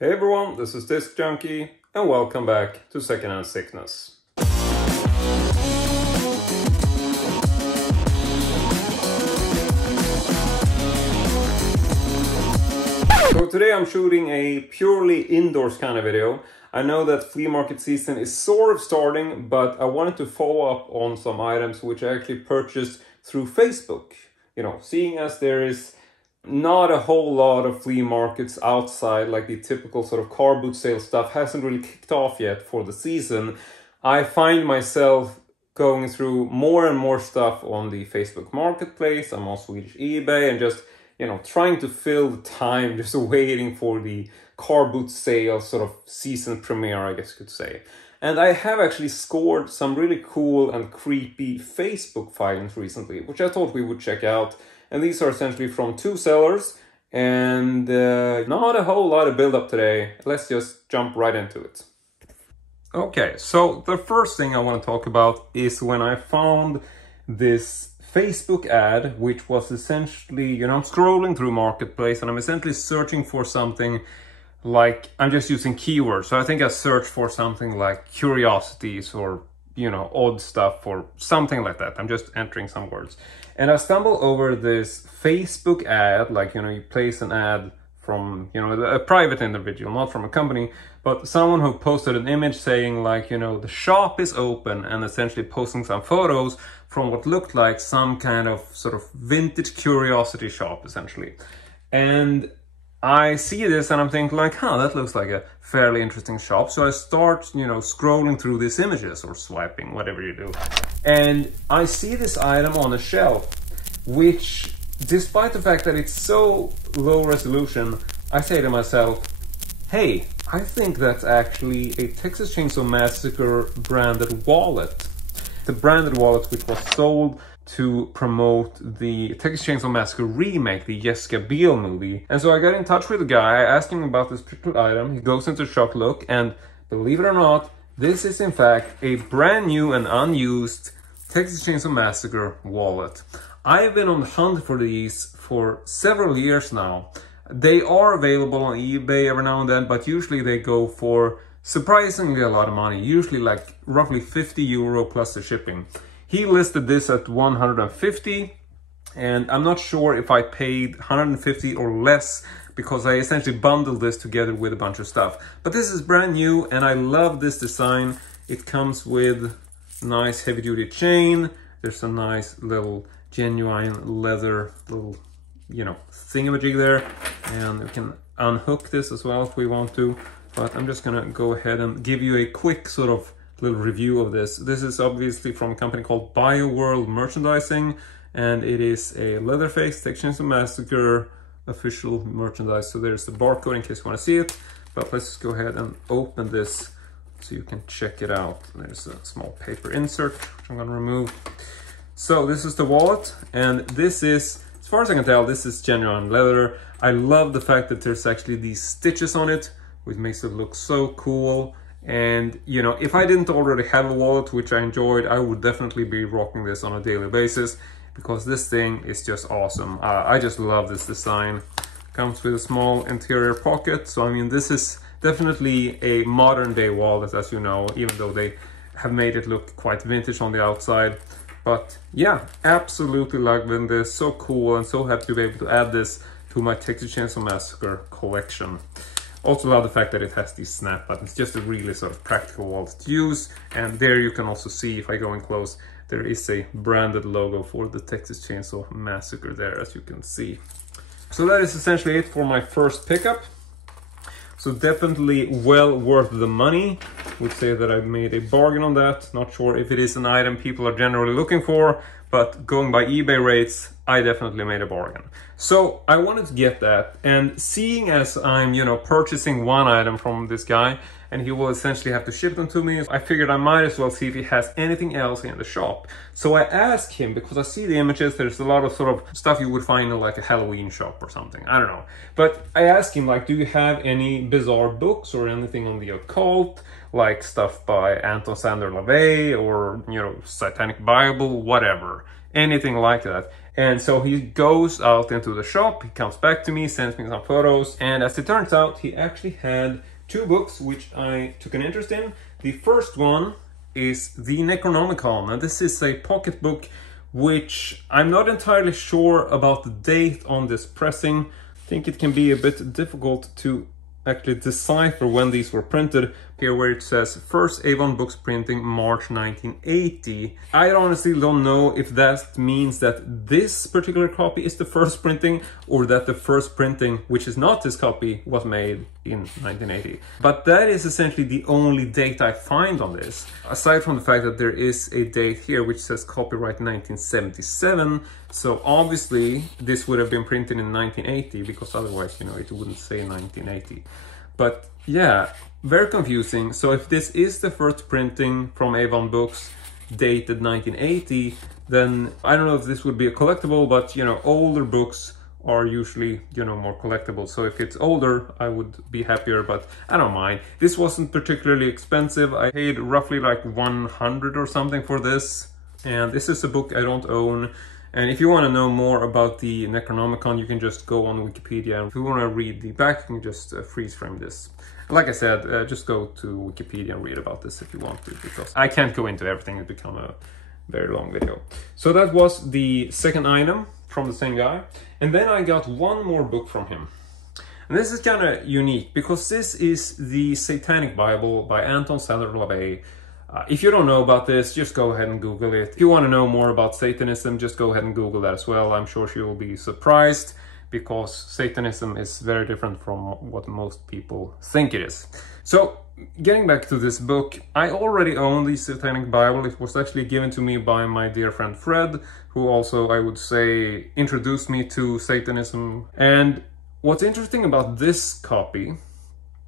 Hey everyone, this is Disc Junkie, and welcome back to Secondhand Sickness. So today I'm shooting a purely indoors kind of video. I know that flea market season is sort of starting, but I wanted to follow up on some items which I actually purchased through Facebook. You know, seeing as there is not a whole lot of flea markets outside, like the typical sort of car boot sale stuff hasn't really kicked off yet for the season. I find myself going through more and more stuff on the Facebook Marketplace. I'm on Swedish eBay and just, you know, trying to fill the time just waiting for the car boot sale sort of season premiere, I guess you could say. And I have actually scored some really cool and creepy Facebook finds recently, which I thought we would check out. And these are essentially from two sellers, and not a whole lot of build up today. Let's just jump right into it. Okay, so the first thing I want to talk about is when I found this Facebook ad, which was essentially, you know, I'm scrolling through Marketplace and I'm essentially searching for something like, I'm just using keywords. So I think I searched for something like curiosities or, you know, odd stuff or something like that. I'm just entering some words. And I stumbled over this Facebook ad, like, you know, you place an ad from, you know, a private individual, not from a company, but someone who posted an image saying like, you know, the shop is open, and essentially posting some photos from what looked like some kind of sort of vintage curiosity shop, essentially. And I see this and I'm thinking like, huh, that looks like a fairly interesting shop. So I start, you know, scrolling through these images or swiping, whatever you do. And I see this item on a shelf, which, despite the fact that it's so low resolution, I say to myself, hey, I think that's actually a Texas Chainsaw Massacre branded wallet. The branded wallet which was sold to promote the Texas Chainsaw Massacre remake, the Jessica Biel movie. And so I got in touch with the guy, I asked him about this particular item, he goes into shock look, and believe it or not, this is in fact a brand new and unused Texas Chainsaw Massacre wallet. I've been on the hunt for these for several years now. They are available on eBay every now and then, but usually they go for surprisingly a lot of money, usually like roughly 50 euro plus the shipping. He listed this at 150, and I'm not sure if I paid 150 or less because I essentially bundled this together with a bunch of stuff. But this is brand new and I love this design. It comes with nice heavy-duty chain. There's a nice little genuine leather little, you know, thingamajig there. And we can unhook this as well if we want to. But I'm just gonna go ahead and give you a quick sort of little review of this. This is obviously from a company called BioWorld Merchandising, and it is a Leatherface Texas Chainsaw Massacre official merchandise. So there's the barcode in case you want to see it, but let's just go ahead and open this so you can check it out. There's a small paper insert which I'm going to remove. So this is the wallet, and this is, as far as I can tell, this is genuine leather. I love the fact that there's actually these stitches on it, which makes it look so cool. And, you know, if I didn't already have a wallet, which I enjoyed, I would definitely be rocking this on a daily basis because this thing is just awesome. I just love this design. Comes with a small interior pocket. So, I mean, this is definitely a modern day wallet, as you know, even though they have made it look quite vintage on the outside. But yeah, absolutely loving this. So cool, and so happy to be able to add this to my Texas Chainsaw Massacre collection. Also love the fact that it has these snap buttons, just a really sort of practical wallet to use. And there you can also see, if I go in close, there is a branded logo for the Texas Chainsaw Massacre there, as you can see. So that is essentially it for my first pickup. So definitely well worth the money. Would say that I've made a bargain on that. Not sure if it is an item people are generally looking for, but going by eBay rates, I definitely made a bargain. So I wanted to get that, and seeing as I'm, you know, purchasing one item from this guy and he will essentially have to ship them to me, I figured I might as well see if he has anything else in the shop. So I asked him, because I see the images, there's a lot of sort of stuff you would find in like a Halloween shop or something, I don't know. But I asked him, like, do you have any bizarre books or anything on the occult, like stuff by Anton Sander LaVey or, you know, Satanic Bible, whatever, anything like that. And so he goes out into the shop, he comes back to me, sends me some photos, and as it turns out, he actually had two books which I took an interest in. The first one is the Necronomicon, and this is a pocketbook which I'm not entirely sure about the date on this pressing. I think it can be a bit difficult to actually decipher when these were printed. Here where it says first Avon Books printing March 1980. I honestly don't know if that means that this particular copy is the first printing or that the first printing, which is not this copy, was made in 1980. But that is essentially the only date I find on this. Aside from the fact that there is a date here which says copyright 1977. So obviously this would have been printed in 1980 because otherwise, you know, it wouldn't say 1980. But yeah, very confusing. So if this is the first printing from Avon Books dated 1980, then I don't know if this would be a collectible, but you know, older books are usually, you know, more collectible. So if it's older, I would be happier, but I don't mind. This wasn't particularly expensive. I paid roughly like 100 or something for this. And this is a book I don't own. And if you want to know more about the Necronomicon, you can just go on Wikipedia. If you want to read the back, you can just freeze frame this. Like I said, just go to Wikipedia and read about this if you want to, because I can't go into everything. It become a very long video. So that was the second item from the same guy. And then I got one more book from him. And this is kind of unique because this is the Satanic Bible by Anton Seller-LaVey. If you don't know about this, just go ahead and Google it. If you want to know more about Satanism, just go ahead and Google that as well. I'm sure she will be surprised because Satanism is very different from what most people think it is. So, getting back to this book, I already own the Satanic Bible. It was actually given to me by my dear friend Fred, who also, I would say, introduced me to Satanism. And what's interesting about this copy,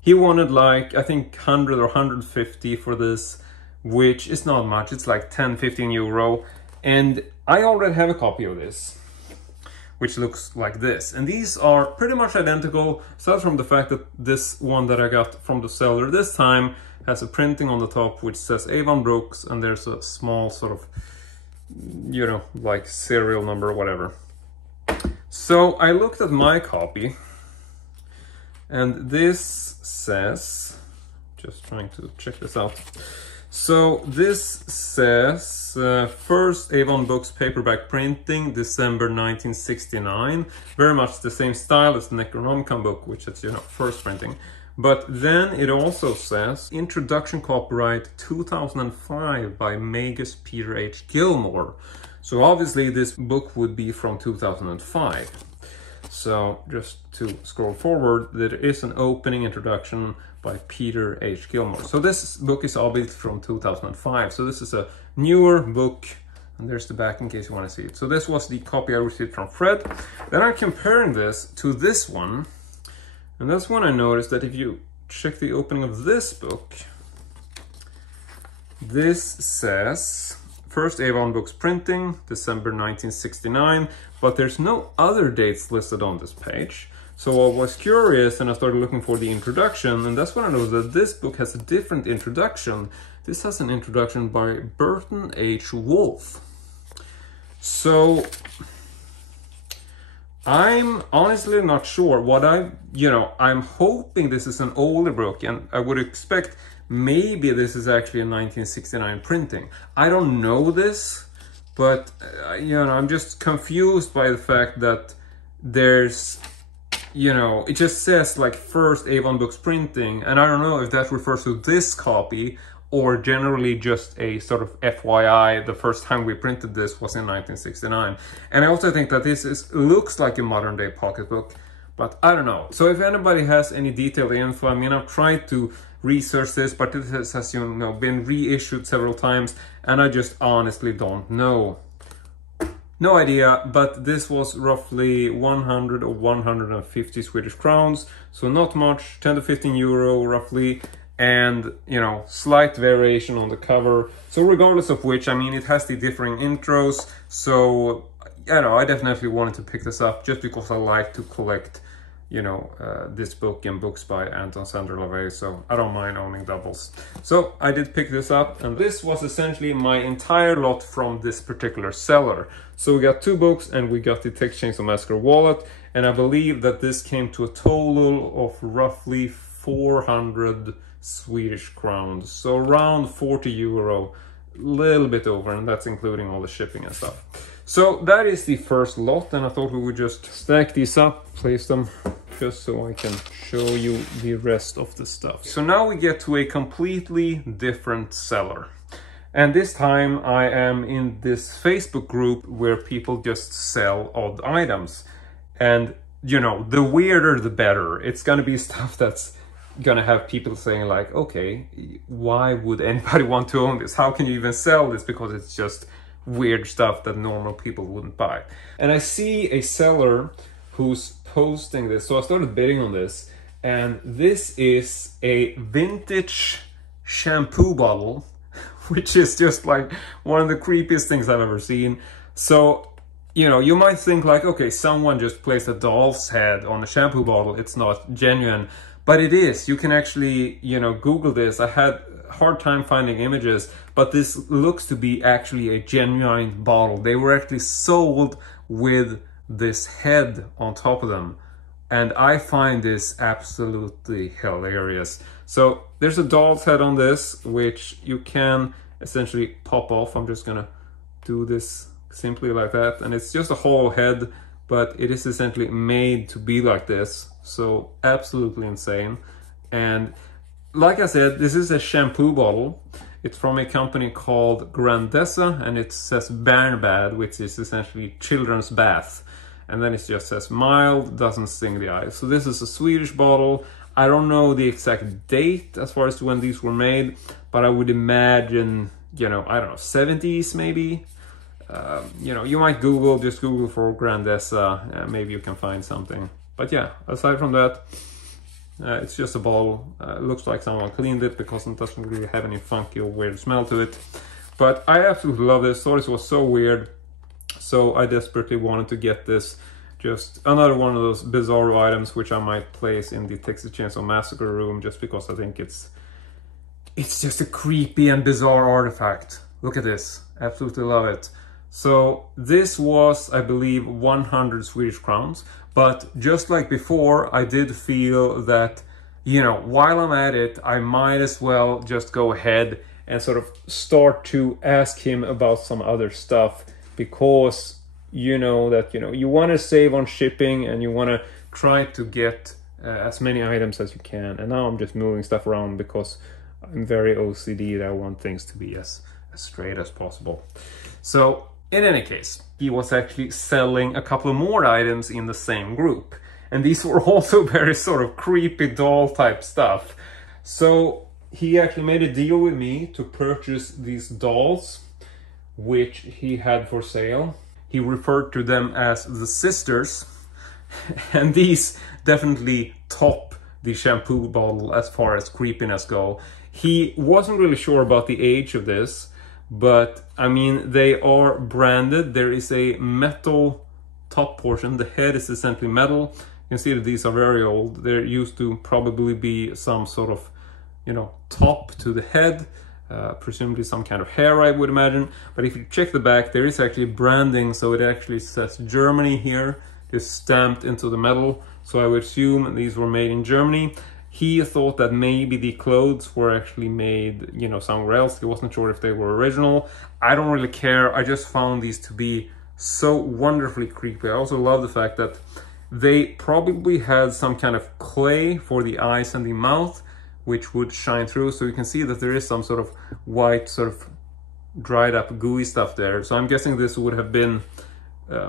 he wanted like, I think 100 or 150 for this, which is not much. It's like 10-15 euro. And I already have a copy of this, which looks like this. And these are pretty much identical, aside from the fact that this one that I got from the seller this time has a printing on the top which says Avon Books, and there's a small sort of, you know, like serial number or whatever. So I looked at my copy, and this says, just trying to check this out. So this says first Avon Books paperback printing, December 1969. Very much the same style as the Necronomicon book, which is, you know, first printing. But then it also says introduction copyright 2005 by Magus Peter H. Gilmore. So obviously this book would be from 2005. So just to scroll forward, there is an opening introduction by Peter H. Gilmore. So this book is obviously from 2005. So this is a newer book, and there's the back in case you want to see it. So this was the copy I received from Fred. Then I'm comparing this to this one, and that's when I noticed that if you check the opening of this book, this says first Avon Books printing, December 1969, but there's no other dates listed on this page. So I was curious and I started looking for the introduction, and that's when I noticed that this book has a different introduction. This has an introduction by Burton H. Wolfe. So I'm honestly not sure what I'm hoping this is an older book, and I would expect maybe this is actually a 1969 printing. I don't know this, but you know, I'm just confused by the fact that there's, you know, it just says like first Avon Books printing, and I don't know if that refers to this copy or generally just a sort of FYI, the first time we printed this was in 1969. And I also think that this looks like a modern day pocketbook, but I don't know. So if anybody has any detailed info, I mean, I've tried to research this, but this has, as you know, been reissued several times, and I just honestly don't know. No idea, but this was roughly 100 or 150 Swedish crowns, so not much, 10 to 15 euro roughly, and, you know, slight variation on the cover. So regardless of which, I mean, it has the differing intros, so, you know, I definitely wanted to pick this up just because I like to collect, you know, this book and books by Anton Sandor-Lavey, so I don't mind owning doubles. So I did pick this up, and this was essentially my entire lot from this particular seller. So we got 2 books and we got the Texas Chainsaw Massacre wallet, and I believe that this came to a total of roughly 400 Swedish crowns, so around 40 euro, a little bit over, and that's including all the shipping and stuff. So that is the first lot, and I thought we would just stack these up, place them just so I can show you the rest of the stuff. So now we get to a completely different seller. And this time I am in this Facebook group where people just sell odd items. And, you know, the weirder the better. It's gonna be stuff that's gonna have people saying like, okay, why would anybody want to own this? How can you even sell this? Because it's just weird stuff that normal people wouldn't buy. And I see a seller who's posting this, so I started bidding on this, and this is a vintage shampoo bottle, which is just like one of the creepiest things I've ever seen. So, you know, you might think like, okay, someone just placed a doll's head on a shampoo bottle, it's not genuine, but it is. You can actually, you know, Google this. I had a hard time finding images, but this looks to be actually a genuine bottle. They were actually sold with this head on top of them, and I find this absolutely hilarious. So there's a doll's head on this, which you can essentially pop off. I'm just gonna do this simply like that, and it's just a hollow head, but it is essentially made to be like this. So absolutely insane. And like I said, this is a shampoo bottle. It's from a company called Grandessa, and it says Barnbad, which is essentially children's bath. And then it just says mild, doesn't sting the eye. So this is a Swedish bottle. I don't know the exact date as far as when these were made, but I would imagine, you know, I don't know, 70s maybe. You know, you might Google, just Google for Grandessa, maybe you can find something. But yeah, aside from that, it's just a bottle. It looks like someone cleaned it because it doesn't really have any funky or weird smell to it. But I absolutely love this. Thought it was so weird. So I desperately wanted to get this. Just another one of those bizarre items which I might place in the Texas Chainsaw Massacre room, just because I think it's just a creepy and bizarre artifact. Look at this. Absolutely love it. So this was, I believe, 100 Swedish crowns. But just like before, I did feel that, you know, while I'm at it, I might as well just go ahead and sort of start to ask him about some other stuff, because you know that, you know, you want to save on shipping and you want to try to get as many items as you can. And now I'm just moving stuff around because I'm very OCD that I want things to be as straight as possible. So in any case, he was actually selling a couple of more items in the same group. And these were also very sort of creepy doll type stuff. So he actually made a deal with me to purchase these dolls, which he had for sale. He referred to them as the sisters. And these definitely top the shampoo bottle as far as creepiness go. He wasn't really sure about the age of this, but I mean, they are branded. There is a metal top portion. The head is essentially metal. You can see that these are very old. There used to probably be some sort of, you know, top to the head, presumably some kind of hair, I would imagine. But if you check the back, there is actually branding, so it actually says Germany here, just stamped into the metal. So I would assume these were made in Germany. He thought that maybe the clothes were actually made, you know, somewhere else. He wasn't sure if they were original. I don't really care. I just found these to be so wonderfully creepy. I also love the fact that they probably had some kind of clay for the eyes and the mouth, which would shine through. So you can see that there is some sort of white, sort of dried up gooey stuff there. So I'm guessing this would have been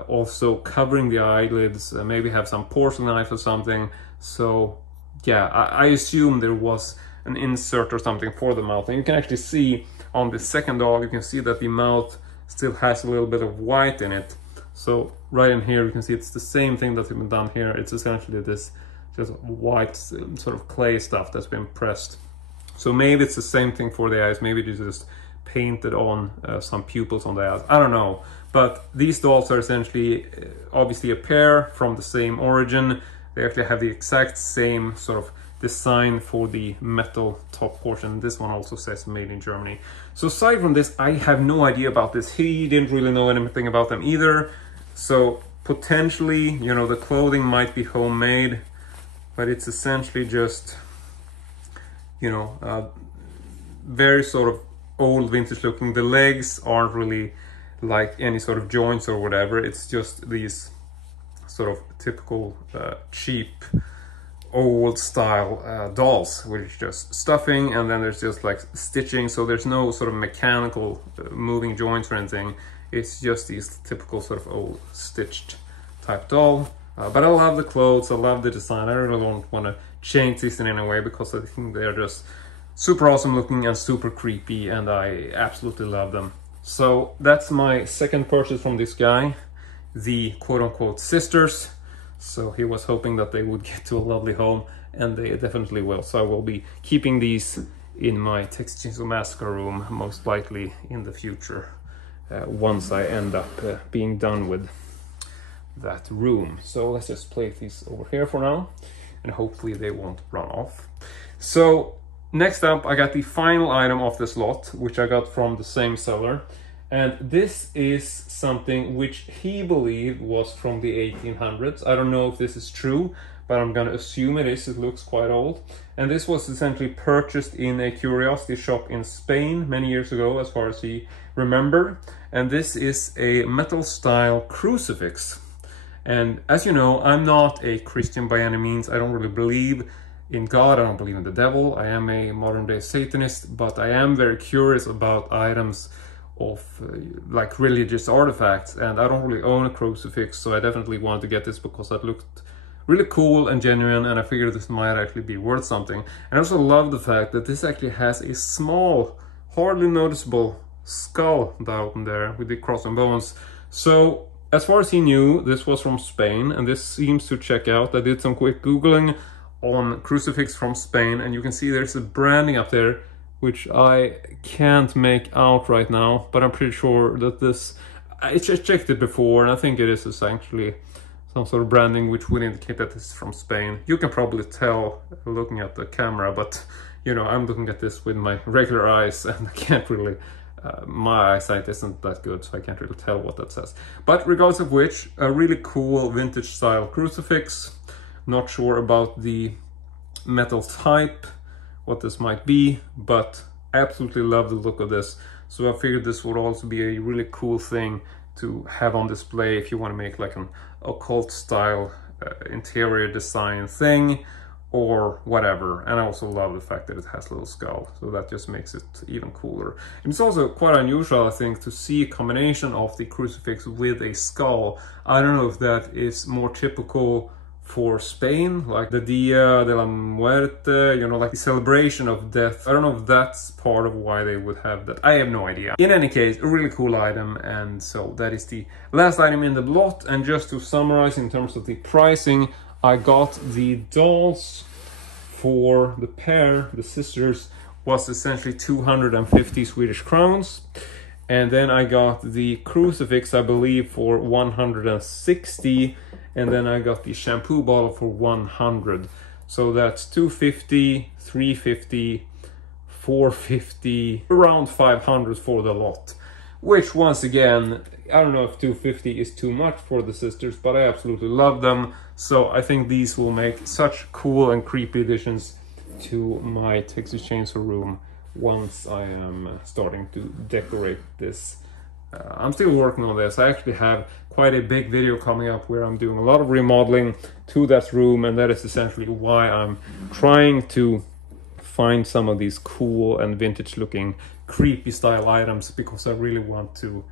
also covering the eyelids, maybe have some porcelain knife or something. So yeah, I assume there was an insert or something for the mouth. And you can actually see on the second doll, you can see that the mouth still has a little bit of white in it. So right in here, you can see it's the same thing that's been done here. It's essentially this just white sort of clay stuff that's been pressed. So maybe it's the same thing for the eyes. Maybe they just painted on some pupils on the eyes. I don't know. But these dolls are essentially, obviously a pair from the same origin. They actually have the exact same sort of design for the metal top portion. This one also says made in Germany. So aside from this, I have no idea about this. He didn't really know anything about them either. So potentially, you know, the clothing might be homemade, but it's essentially just, you know, very sort of old vintage looking. The legs aren't really like any sort of joints or whatever. It's just these sort of typical cheap old style dolls, which is just stuffing, and then there's just like stitching, so there's no sort of mechanical moving joints or anything. It's just these typical sort of old stitched type doll. But I love the clothes, I love the design. I really don't want to change this in any way because I think they're just super awesome looking and super creepy, and I absolutely love them. So that's my second purchase from this guy, the quote-unquote sisters. So he was hoping that they would get to a lovely home, and they definitely will. So I will be keeping these in my Texas Chainsaw Massacre room, most likely in the future, once I end up being done with that room. So let's just place these over here for now, and hopefully they won't run off. So next up, I got the final item of this lot, which I got from the same seller. And this is something which he believed was from the 1800s. I don't know if this is true, but I'm gonna assume it is. It looks quite old. And this was essentially purchased in a curiosity shop in Spain many years ago, as far as he remembered. And this is a metal style crucifix. And as you know, I'm not a Christian by any means. I don't really believe in God, I don't believe in the devil. I am a modern day Satanist, but I am very curious about items of like religious artifacts, and I don't really own a crucifix, so I definitely wanted to get this because it looked really cool and genuine, and I figured this might actually be worth something. And I also love the fact that this actually has a small, hardly noticeable skull down there with the cross and bones. So as far as he knew, this was from Spain, and this seems to check out. I did some quick Googling on crucifix from Spain, and you can see there's a branding up there which I can't make out right now, but I'm pretty sure that this, I checked it before, and I think it is essentially some sort of branding which would indicate that this is from Spain. You can probably tell looking at the camera, but you know, I'm looking at this with my regular eyes, and I can't really, my eyesight isn't that good, so I can't really tell what that says. But regardless of which, a really cool vintage style crucifix. Not sure about the metal type, what this might be, but I absolutely love the look of this. So I figured this would also be a really cool thing to have on display if you want to make like an occult style interior design thing or whatever. And I also love the fact that it has a little skull, so that just makes it even cooler. And it's also quite unusual, I think, to see a combination of the crucifix with a skull. I don't know if that is more typical for Spain, like the Dia de la Muerte, you know, like the celebration of death. I don't know if that's part of why they would have that. I have no idea. In any case, a really cool item, and so that is the last item in the lot. And just to summarize in terms of the pricing, I got the dolls for the pair, the sisters, was essentially 250 Swedish crowns. And then I got the crucifix, I believe, for 160. And then I got the shampoo bottle for 100. So that's 250, 350, 450, around 500 for the lot. Which, once again, I don't know if 250 is too much for the sisters, but I absolutely love them. So I think these will make such cool and creepy additions to my Texas Chainsaw room once I am starting to decorate this. I'm still working on this. I actually have quite a big video coming up where I'm doing a lot of remodeling to that room, and that is essentially why I'm trying to find some of these cool and vintage looking creepy style items, because I really want to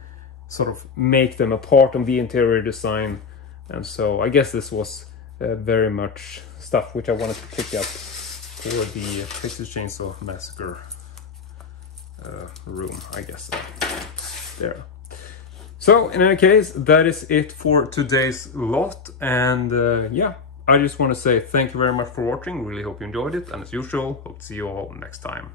sort of make them a part of the interior design. And so I guess this was very much stuff which I wanted to pick up for the Texas Chainsaw Massacre room, I guess. There. So in any case, that is it for today's lot, and yeah, I just want to say thank you very much for watching. Really hope you enjoyed it, and as usual, hope to see you all next time.